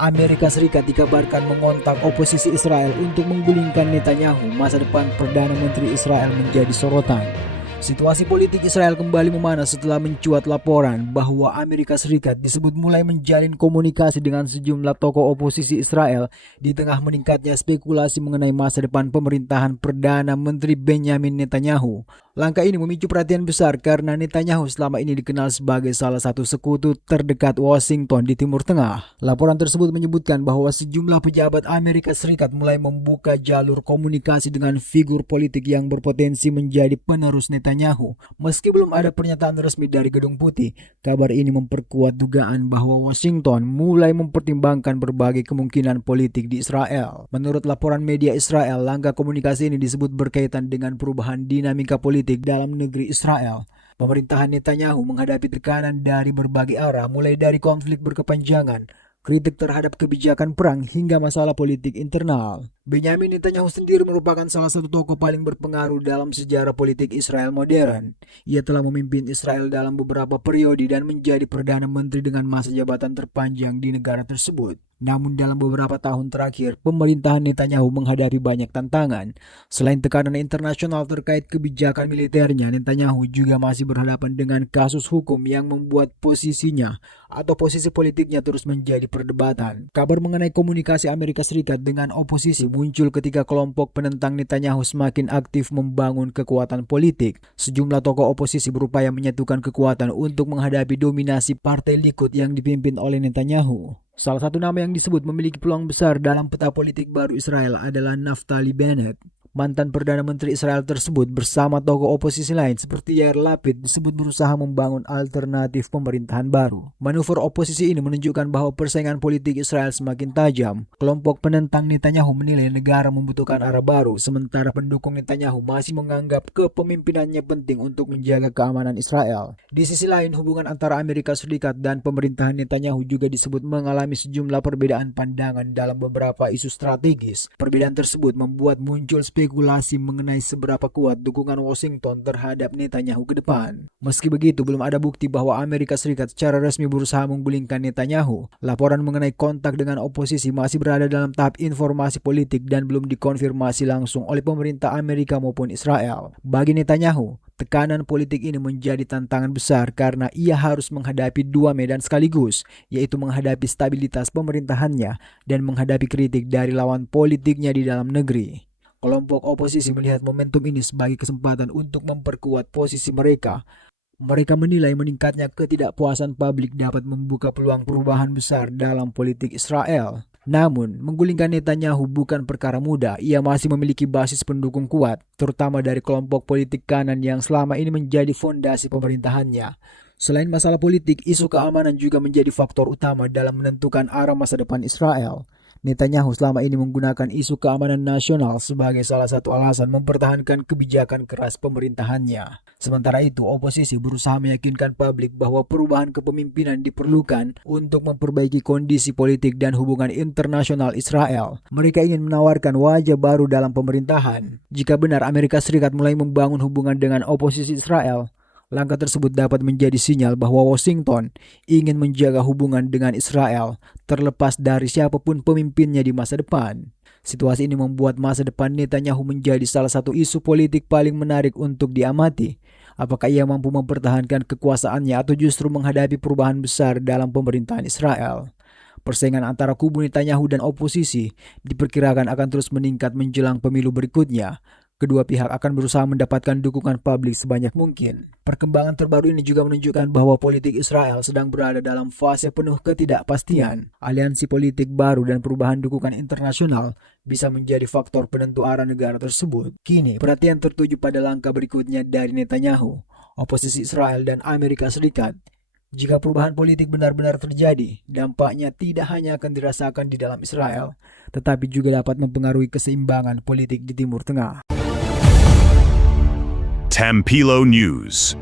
Amerika Serikat dikabarkan mengontak oposisi Israel untuk menggulingkan Netanyahu. Masa depan Perdana Menteri Israel menjadi sorotan. Situasi politik Israel kembali memanas setelah mencuat laporan bahwa Amerika Serikat disebut mulai menjalin komunikasi dengan sejumlah tokoh oposisi Israel di tengah meningkatnya spekulasi mengenai masa depan pemerintahan Perdana Menteri Benjamin Netanyahu. Langkah ini memicu perhatian besar karena Netanyahu selama ini dikenal sebagai salah satu sekutu terdekat Washington di Timur Tengah. Laporan tersebut menyebutkan bahwa sejumlah pejabat Amerika Serikat mulai membuka jalur komunikasi dengan figur politik yang berpotensi menjadi penerus Netanyahu. Meski belum ada pernyataan resmi dari Gedung Putih, kabar ini memperkuat dugaan bahwa Washington mulai mempertimbangkan berbagai kemungkinan politik di Israel. Menurut laporan media Israel, langkah komunikasi ini disebut berkaitan dengan perubahan dinamika politik dalam negeri Israel. Pemerintahan Netanyahu menghadapi tekanan dari berbagai arah, mulai dari konflik berkepanjangan, kritik terhadap kebijakan perang, hingga masalah politik internal. Benjamin Netanyahu sendiri merupakan salah satu tokoh paling berpengaruh dalam sejarah politik Israel modern. Ia telah memimpin Israel dalam beberapa periode dan menjadi Perdana Menteri dengan masa jabatan terpanjang di negara tersebut. Namun dalam beberapa tahun terakhir, pemerintahan Netanyahu menghadapi banyak tantangan. Selain tekanan internasional terkait kebijakan militernya, Netanyahu juga masih berhadapan dengan kasus hukum yang membuat posisinya atau posisi politiknya terus menjadi perdebatan. Kabar mengenai komunikasi Amerika Serikat dengan oposisi muncul ketika kelompok penentang Netanyahu semakin aktif membangun kekuatan politik. Sejumlah tokoh oposisi berupaya menyatukan kekuatan untuk menghadapi dominasi Partai Likud yang dipimpin oleh Netanyahu. Salah satu nama yang disebut memiliki peluang besar dalam peta politik baru Israel adalah Naftali Bennett. Mantan Perdana Menteri Israel tersebut bersama tokoh oposisi lain seperti Yair Lapid disebut berusaha membangun alternatif pemerintahan baru. Manuver oposisi ini menunjukkan bahwa persaingan politik Israel semakin tajam. Kelompok penentang Netanyahu menilai negara membutuhkan arah baru, sementara pendukung Netanyahu masih menganggap kepemimpinannya penting untuk menjaga keamanan Israel. Di sisi lain, hubungan antara Amerika Serikat dan pemerintahan Netanyahu juga disebut mengalami sejumlah perbedaan pandangan dalam beberapa isu strategis. Perbedaan tersebut membuat muncul spekulasi mengenai seberapa kuat dukungan Washington terhadap Netanyahu ke depan. Meski begitu, belum ada bukti bahwa Amerika Serikat secara resmi berusaha menggulingkan Netanyahu. Laporan mengenai kontak dengan oposisi masih berada dalam tahap informasi politik dan belum dikonfirmasi langsung oleh pemerintah Amerika maupun Israel. Bagi Netanyahu, tekanan politik ini menjadi tantangan besar karena ia harus menghadapi dua medan sekaligus, yaitu menghadapi stabilitas pemerintahannya dan menghadapi kritik dari lawan politiknya di dalam negeri. Kelompok oposisi melihat momentum ini sebagai kesempatan untuk memperkuat posisi mereka. Mereka menilai meningkatnya ketidakpuasan publik dapat membuka peluang perubahan besar dalam politik Israel. Namun, menggulingkan Netanyahu bukan perkara mudah. Ia masih memiliki basis pendukung kuat, terutama dari kelompok politik kanan yang selama ini menjadi fondasi pemerintahannya. Selain masalah politik, isu keamanan juga menjadi faktor utama dalam menentukan arah masa depan Israel. Netanyahu selama ini menggunakan isu keamanan nasional sebagai salah satu alasan mempertahankan kebijakan keras pemerintahannya. Sementara itu, oposisi berusaha meyakinkan publik bahwa perubahan kepemimpinan diperlukan untuk memperbaiki kondisi politik dan hubungan internasional Israel. Mereka ingin menawarkan wajah baru dalam pemerintahan. Jika benar Amerika Serikat mulai membangun hubungan dengan oposisi Israel, langkah tersebut dapat menjadi sinyal bahwa Washington ingin menjaga hubungan dengan Israel terlepas dari siapapun pemimpinnya di masa depan. Situasi ini membuat masa depan Netanyahu menjadi salah satu isu politik paling menarik untuk diamati. Apakah ia mampu mempertahankan kekuasaannya atau justru menghadapi perubahan besar dalam pemerintahan Israel? Persaingan antara kubu Netanyahu dan oposisi diperkirakan akan terus meningkat menjelang pemilu berikutnya. Kedua pihak akan berusaha mendapatkan dukungan publik sebanyak mungkin. Perkembangan terbaru ini juga menunjukkan bahwa politik Israel sedang berada dalam fase penuh ketidakpastian. Aliansi politik baru dan perubahan dukungan internasional bisa menjadi faktor penentu arah negara tersebut. Kini, perhatian tertuju pada langkah berikutnya dari Netanyahu, oposisi Israel dan Amerika Serikat. Jika perubahan politik benar-benar terjadi, dampaknya tidak hanya akan dirasakan di dalam Israel, tetapi juga dapat mempengaruhi keseimbangan politik di Timur Tengah. Tampilo News.